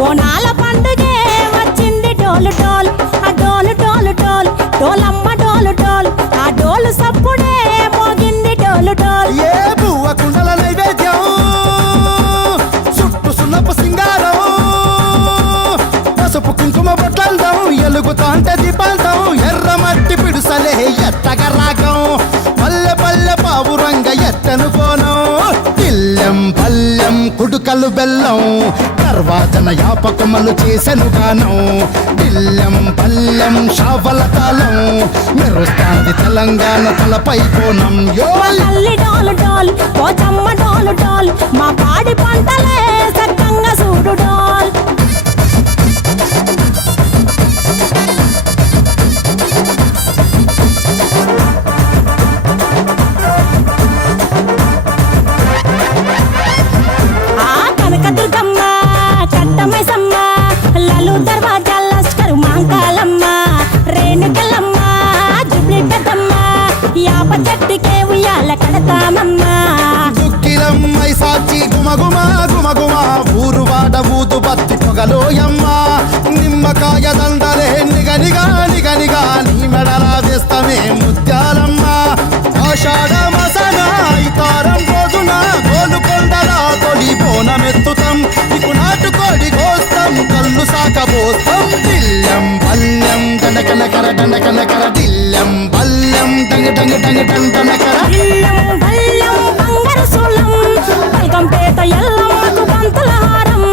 బోనాల పండుగే వచ్చింది డోలు డోల్. ఆ డోలు డోలు డోల్ డోలమ్మ డోలు డోల్. ఆ డోలు సప్పుడే మోగింది డోలు డోల్. ఏ బువ్వ కుండల నైవేద్యం? చుట్టూ సున్నపు సింగారం. పసుపు కుంకుమ బొట్లందం ఎలుగుతాంటే దీపాంతం. ఎర్ర మట్టి పిడుసలే ఎత్తగ రాగం. పల్లె పల్లె పావురంగ ఎత్తను పోనం ఇల్లెం పల్లెం కుడుకలు బెల్లం. తర్వాతన యాపకమలు చేసెను గానం. ఇల్లెం పల్లెం షావల తాళం. మెరుస్తాంది తెలంగాణ తలపై కోణం. ఓ యో! తల్లి డోలు డాల్ ఓ మా పాడి పంటలే సక్కంగా చూడు డాల్. యాప ఉయ్యాల కడతామమ్మా. దుక్కిలమ్మై సాచి గుమగుమా గుమగుమా ఊరు వాడ ఊదు బత్తి పొగలోయమ్మ. నిమ్మకాయ దండలే నిగనిగా నిగనిగా నీ మెడల వేస్తమే ముత్యాలమ్మ. ఆషాఢ మసన ఇతారం రోజున గోలుకొండల తొలి బోనమెత్తుతాం. నీకు నాటుకోడి కోస్తాం కళ్ళు సాకబోస్తాం దిల్లం పల్లె దండకనకర దండకనకర దిల్లం పల్లెం డంగ డంగ డంగ డండనకర దిల్లం బల్లం బంగారు సూలం బల్కంపేట ఎల్లమ్మకు పంతుల హారం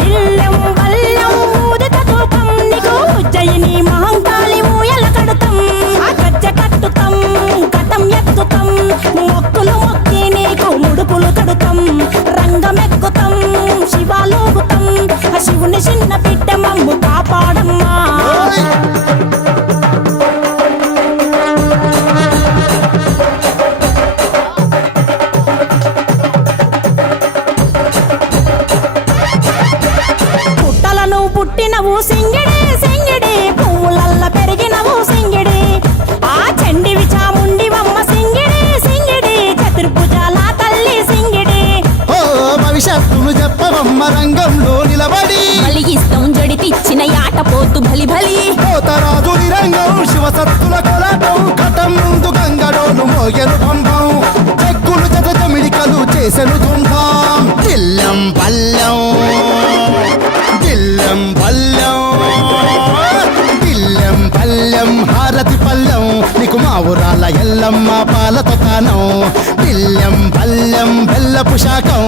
దిల్లం బల్లం ఊదిత ధూపం నీకు ఉజ్జయిని మహంకాళి ఊయల కడతం. ఆ గజ్జ కట్టుతం కటం ఎత్తుతం మొక్కులు మొక్కి నీకు ముడుపులు కడుతం. రంగమెక్కుతం శివాలోగుతాం ఆ శివుని చిన్న బిడ్డ మమ్ము కాపాడమ్మా. పుట్టినవు సింగిడి సింగిడి. పువ్వులల్ల పెరిగినవు సింగిడి. ఆ చండివి చాముండివమ్మ సింగిడి సింగిడి. చతుర్భుజాల తల్లి సింగిడి. ఓ భవిష్యత్తును చెప్పవమ్మ రంగంలో నిలబడి. బలిగిస్తాం జడితిచ్చిన యాట పోతు బలి బలి కోతరాజు నిరంగం శివసత్తుల కోలాటం కటం ముందు గంగడోను మోగెను పంపం చెక్కులు జత జమిడికలు చేసెను తుంటాం ఇల్లం పల్లెం ఎల్లపు శాఖం